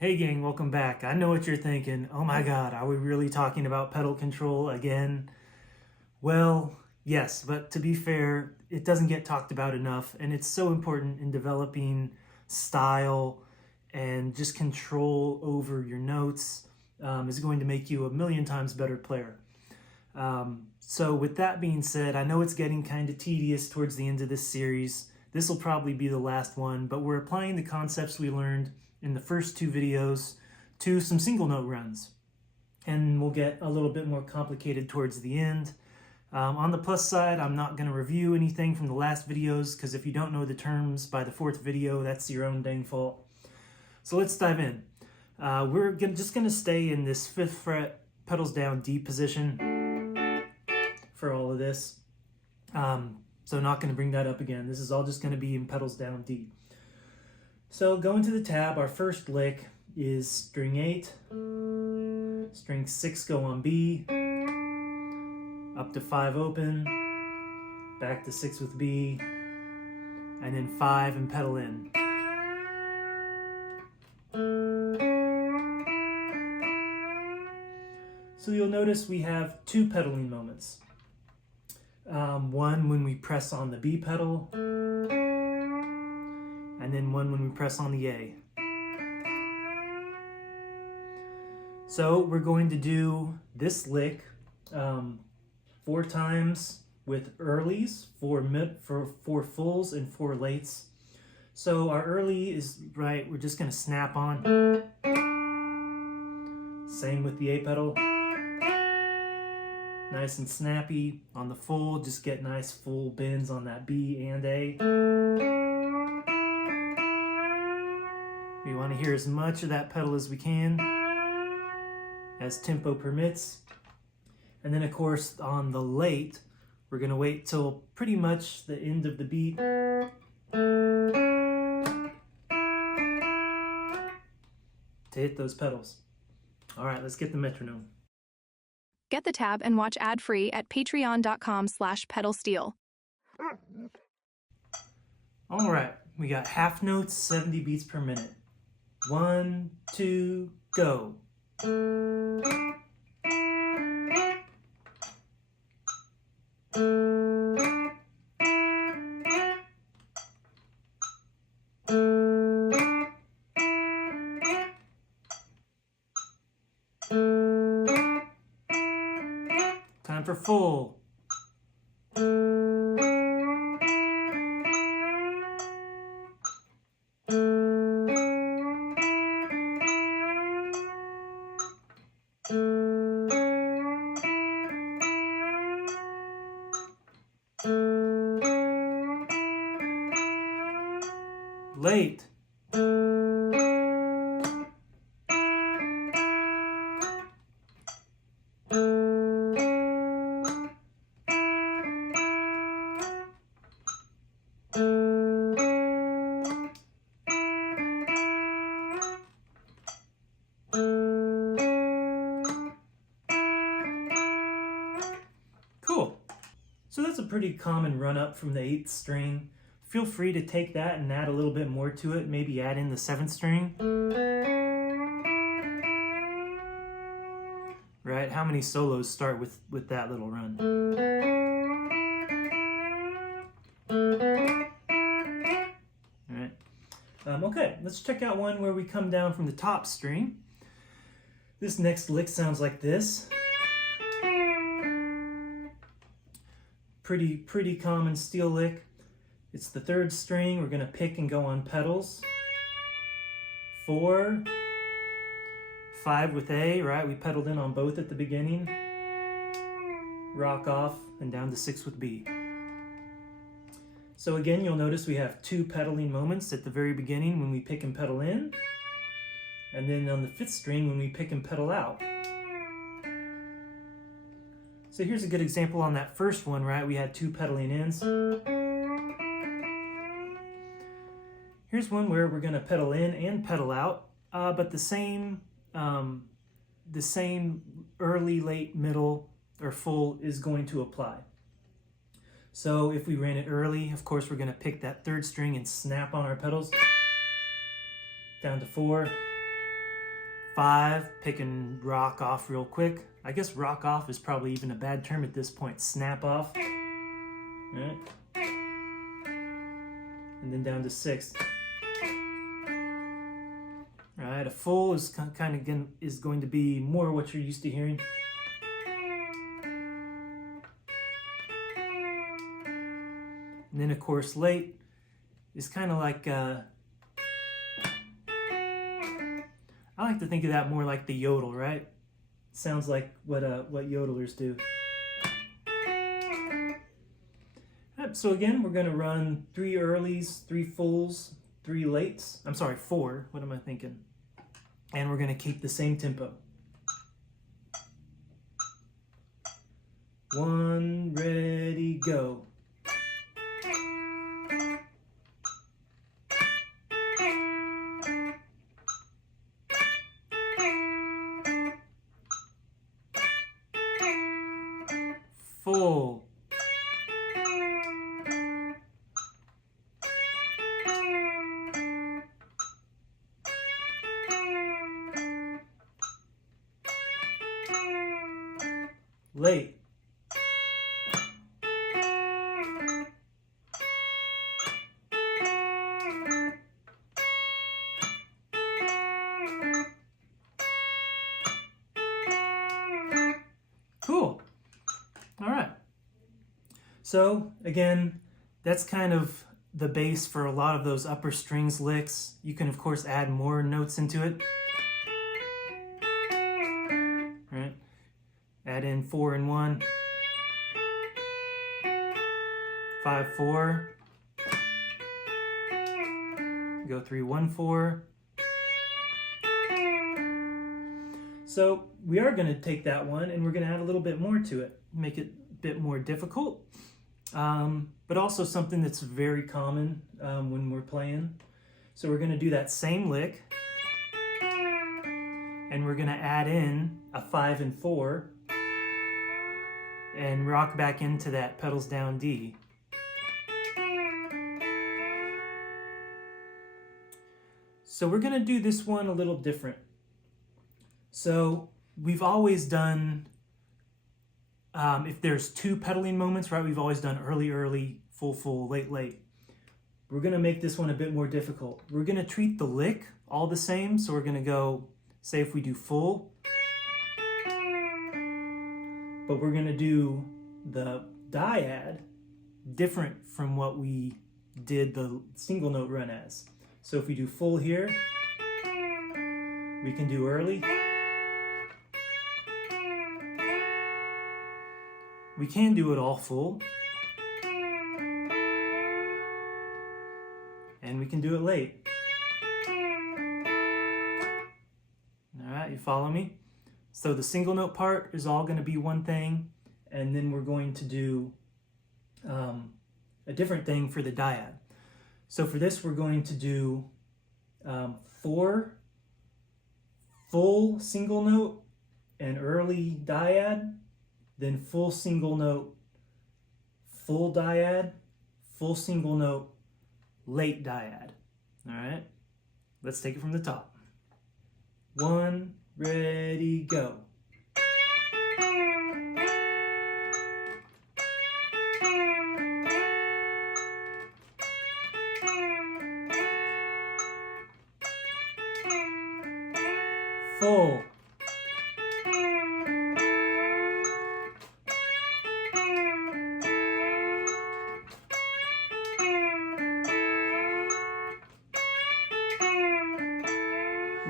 Hey gang, welcome back. I know what you're thinking. Oh my god, are we really talking about pedal control again? Well, yes, but to be fair, it doesn't get talked about enough, and it's so important in developing style and just control over your notes is going to make you a million times better player. So with that being said, I know it's getting kind of tedious towards the end of this series. This will probably be the last one, but we're applying the concepts we learned in the first two videos to some single note runs. And we'll get a little bit more complicated towards the end. On the plus side, I'm not going to review anything from the last videos because if you don't know the terms by the fourth video, that's your own dang fault. So let's dive in. We're just going to stay in this 5th fret pedals down D position for all of this. So not going to bring that up again. This is all just going to be in pedals down D. So going to the tab, our first lick is string 8, string 6 go on B, up to 5 open, back to 6 with B, and then 5 and pedal in. So you'll notice we have two pedaling moments. One when we press on the B pedal, and then one when we press on the A. So we're going to do this lick 4 times with earlies, 4 fulls and 4 lates. So our early is right, we're just going to snap on. Same with the A pedal. Nice and snappy. On the full, just get nice full bends on that B and A. We want to hear as much of that pedal as we can, as tempo permits. And then of course on the late, we're going to wait till pretty much the end of the beat to hit those pedals. All right, let's get the metronome. Get the tab and watch ad-free at patreon.com/pedalsteel. All right, we got half notes, 70 beats per minute. 1, 2, go. Time for full. Late. Cool. So that's a pretty common run up from the 8th string. Feel free to take that and add a little bit more to it. Maybe add in the 7th string. Right? How many solos start with that little run? All right. Okay, let's check out one where we come down from the top string. This next lick sounds like this. Pretty common steel lick. It's the 3rd string. We're going to pick and go on pedals. 4, 5 with A, right? We pedaled in on both at the beginning. Rock off and down to 6 with B. So again, you'll notice we have 2 pedaling moments at the very beginning when we pick and pedal in, and then on the 5th string when we pick and pedal out. So here's a good example on that first one, right? We had 2 pedaling ins. Here's one where we're going to pedal in and pedal out, but the same early, late, middle, or full is going to apply. So if we ran it early, of course, we're going to pick that 3rd string and snap on our pedals down to 4, 5, pick and rock off real quick. I guess rock off is probably even a bad term at this point. Snap off. All right. And then down to 6. All right, a full is going to be more what you're used to hearing. And then of course late is kind of like I like to think of that more like the yodel, right? Sounds like what yodelers do. Right, so again, we're going to run 3 earlies, 3 fulls, 3 lates. I'm sorry, 4. What am I thinking? And we're going to keep the same tempo. 1, ready, go. Full. Late. Cool. All right. So again, that's kind of the base for a lot of those upper strings licks. You can of course add more notes into it. All right. Add in 4 and 1, 5, 4, go 3, 1, 4. So we are going to take that one and we're going to add a little bit more to it, make it a bit more difficult, but also something that's very common when we're playing. So we're going to do that same lick and we're going to add in a 5 and 4 and rock back into that pedals down D. So we're going to do this one a little different. So we've always done, if there's 2 pedaling moments, right, we've always done early, early, full, full, late, late. We're going to make this one a bit more difficult. We're going to treat the lick all the same. So we're going to go, say if we do full, but we're going to do the dyad different from what we did the single note run as. So if we do full here, we can do early. We can do it all full. And we can do it late. All right, you follow me? So the single note part is all going to be one thing, and then we're going to do a different thing for the dyad. So for this, we're going to do 4 full single note and early dyad, then full single note, full dyad, full single note, late dyad. All right, let's take it from the top. 1, ready, go. Full.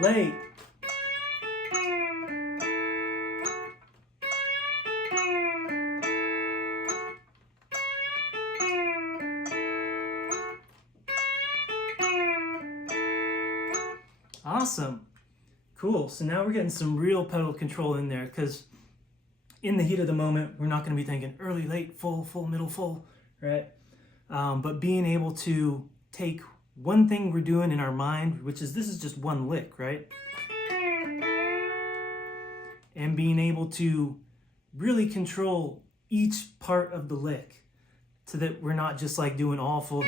Late. Awesome. Cool. So now we're getting some real pedal control in there, because in the heat of the moment, we're not going to be thinking early, late, full, full, middle, full, right? But being able to take one thing we're doing in our mind, which is this is just one lick, right? And being able to really control each part of the lick so that we're not just like doing all full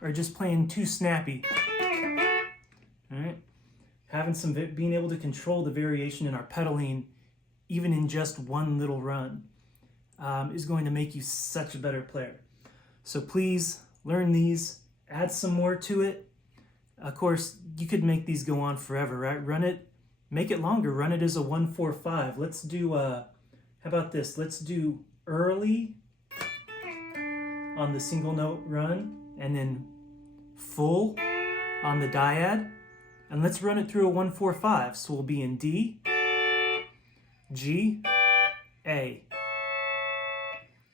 or just playing too snappy. All right? having being able to control the variation in our pedaling, even in just one little run, is going to make you such a better player. So please learn these, add some more to it. Of course, you could make these go on forever, right? Run it, make it longer, run it as a 1-4-5. Let's do, how about this? Let's do early on the single note run, and then full on the dyad, and let's run it through a 1-4-5. So we'll be in D, G, A,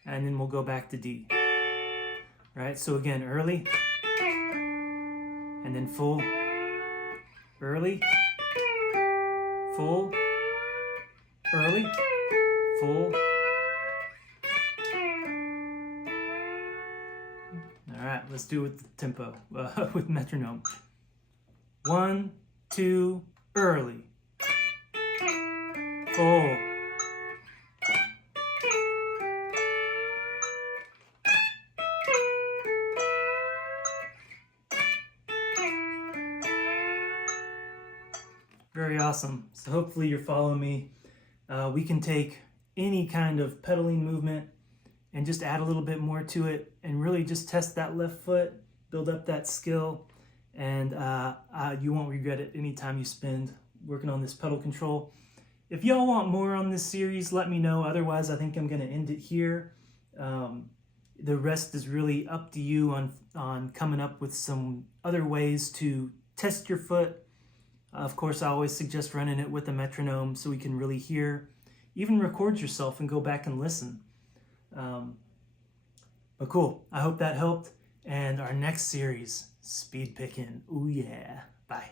and then we'll go back to D. Right, so again, early, and then full, early, full, early, full. All right, let's do it with tempo, with metronome. 1, 2, early, full, very awesome. So hopefully you're following me. We can take any kind of pedaling movement and just add a little bit more to it and really just test that left foot, build up that skill, and you won't regret it anytime you spend working on this pedal control. If y'all want more on this series, let me know. Otherwise, I think I'm gonna end it here. The rest is really up to you on coming up with some other ways to test your foot. Of course, I always suggest running it with a metronome so we can really hear. Even record yourself and go back and listen. But cool, I hope that helped. And our next series, speed picking. Ooh yeah, bye.